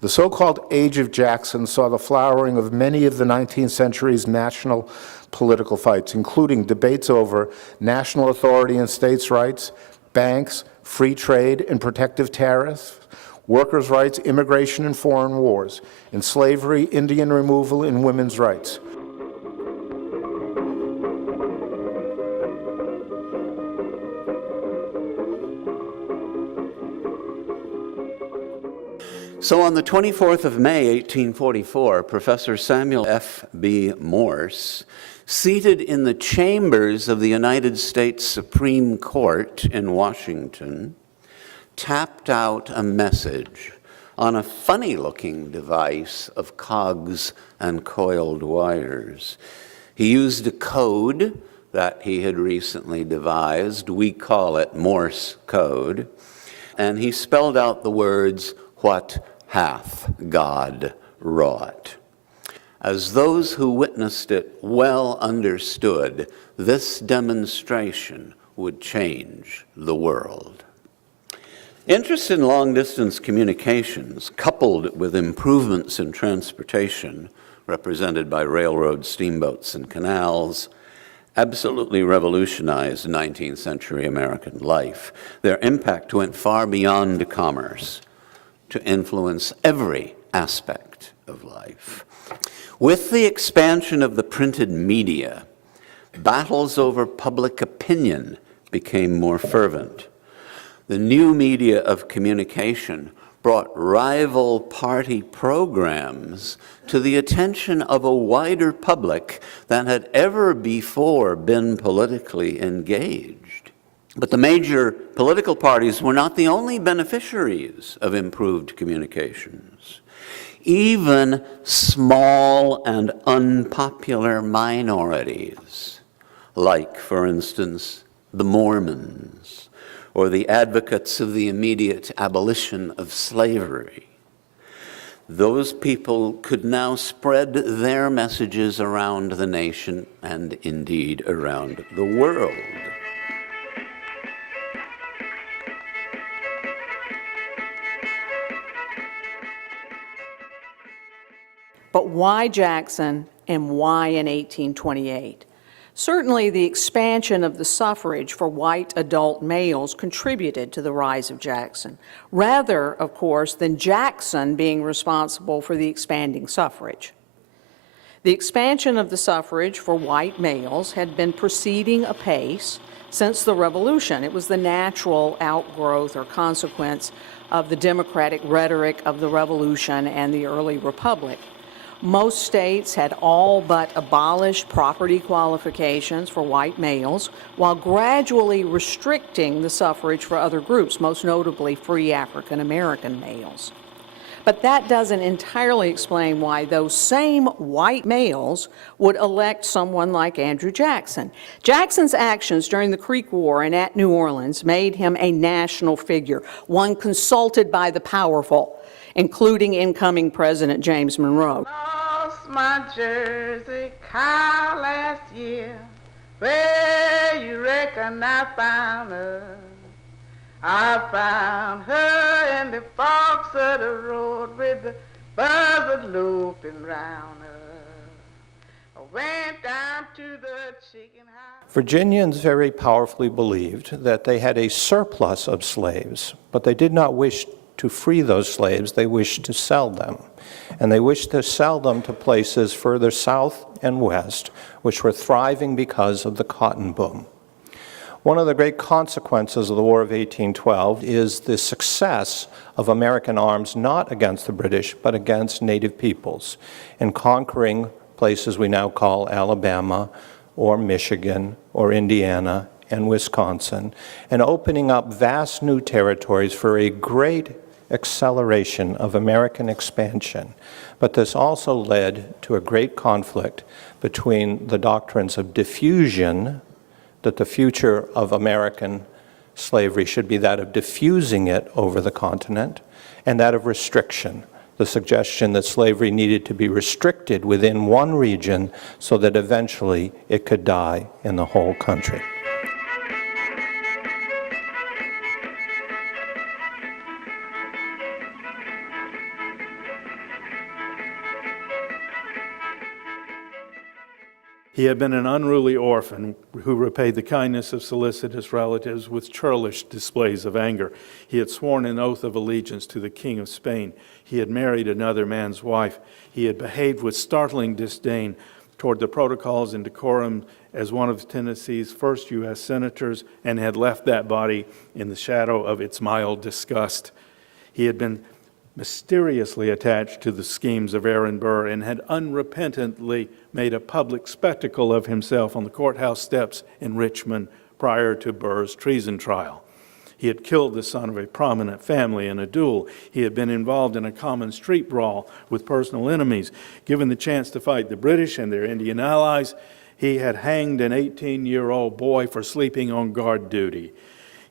The so-called Age of Jackson saw the flowering of many of the 19th century's national political fights, including debates over national authority and states' rights, banks, free trade and protective tariffs, workers' rights, immigration and foreign wars, and slavery, Indian removal, and women's rights. So on the 24th of May, 1844, Professor Samuel F.B. Morse, seated in the chambers of the United States Supreme Court in Washington, tapped out a message on a funny-looking device of cogs and coiled wires. He used a code that he had recently devised. We call it Morse code. And he spelled out the words, "What hath God wrought?" As those who witnessed it well understood, this demonstration would change the world. Interest in long-distance communications, coupled with improvements in transportation, represented by railroads, steamboats, and canals, absolutely revolutionized 19th century American life. Their impact went far beyond commerce to influence every aspect of life. With the expansion of the printed media, battles over public opinion became more fervent. The new media of communication brought rival party programs to the attention of a wider public than had ever before been politically engaged. But the major political parties were not the only beneficiaries of improved communications. Even small and unpopular minorities, like, for instance, the Mormons, or the advocates of the immediate abolition of slavery, those people could now spread their messages around the nation and indeed around the world. But why Jackson and why in 1828? Certainly, the expansion of the suffrage for white adult males contributed to the rise of Jackson, rather, of course, than Jackson being responsible for the expanding suffrage. The expansion of the suffrage for white males had been proceeding apace since the Revolution. It was the natural outgrowth or consequence of the democratic rhetoric of the Revolution and the early Republic. Most states had all but abolished property qualifications for white males, while gradually restricting the suffrage for other groups, most notably free African American males. But that doesn't entirely explain why those same white males would elect someone like Andrew Jackson. Jackson's actions during the Creek War and at New Orleans made him a national figure, one consulted by the powerful, including incoming President James Monroe. Lost my Jersey cow last year, where you reckon I found her? I found her in the forks of the road with the buzzard looping round her. I went down to the chicken house. Virginians very powerfully believed that they had a surplus of slaves, but they did not wish to free those slaves. They wished to sell them. And they wished to sell them to places further south and west, which were thriving because of the cotton boom. One of the great consequences of the War of 1812 is the success of American arms not against the British, but against native peoples in conquering places we now call Alabama or Michigan or Indiana and Wisconsin, and opening up vast new territories for a great acceleration of American expansion. But this also led to a great conflict between the doctrines of diffusion, that the future of American slavery should be that of diffusing it over the continent, and that of restriction, the suggestion that slavery needed to be restricted within one region so that eventually it could die in the whole country. He had been an unruly orphan who repaid the kindness of solicitous relatives with churlish displays of anger. He had sworn an oath of allegiance to the King of Spain. He had married another man's wife. He had behaved with startling disdain toward the protocols and decorum as one of Tennessee's first U.S. senators, and had left that body in the shadow of its mild disgust. He had been mysteriously attached to the schemes of Aaron Burr and had unrepentantly made a public spectacle of himself on the courthouse steps in Richmond prior to Burr's treason trial. He had killed the son of a prominent family in a duel. He had been involved in a common street brawl with personal enemies. Given the chance to fight the British and their Indian allies, he had hanged an 18-year-old boy for sleeping on guard duty.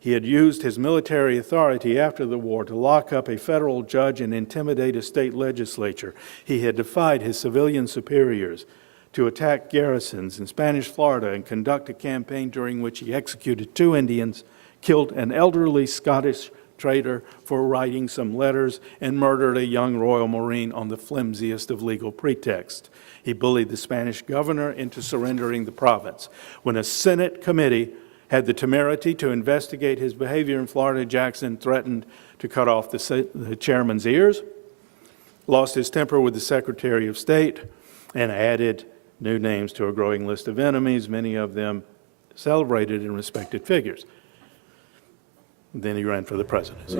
He had used his military authority after the war to lock up a federal judge and intimidate a state legislature. He had defied his civilian superiors to attack garrisons in Spanish Florida and conduct a campaign during which he executed 2 Indians, killed an elderly Scottish trader for writing some letters, and murdered a young Royal Marine on the flimsiest of legal pretexts. He bullied the Spanish governor into surrendering the province. When a Senate committee had the temerity to investigate his behavior in Florida, Jackson threatened to cut off the chairman's ears, lost his temper with the Secretary of State, and added new names to a growing list of enemies, many of them celebrated and respected figures. Then he ran for the presidency.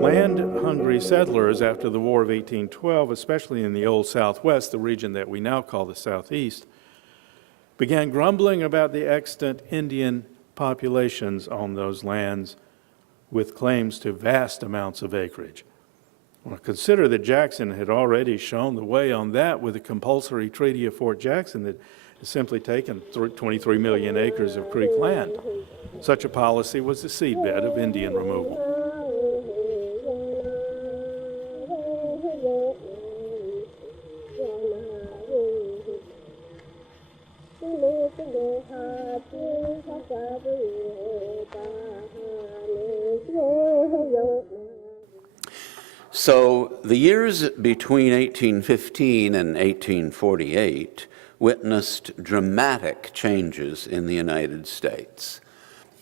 Land-hungry settlers after the War of 1812, especially in the Old Southwest, the region that we now call the Southeast, began grumbling about the extant Indian populations on those lands with claims to vast amounts of acreage. Well, consider that Jackson had already shown the way on that with the compulsory Treaty of Fort Jackson that has simply taken 23 million acres of Creek land. Such a policy was the seedbed of Indian removal. So the years between 1815 and 1848 witnessed dramatic changes in the United States.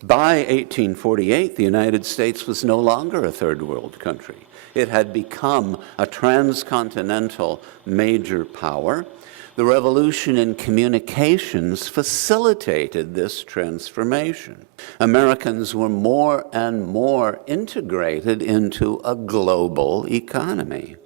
By 1848, the United States was no longer a third world country. It had become a transcontinental major power. The revolution in communications facilitated this transformation. Americans were more and more integrated into a global economy.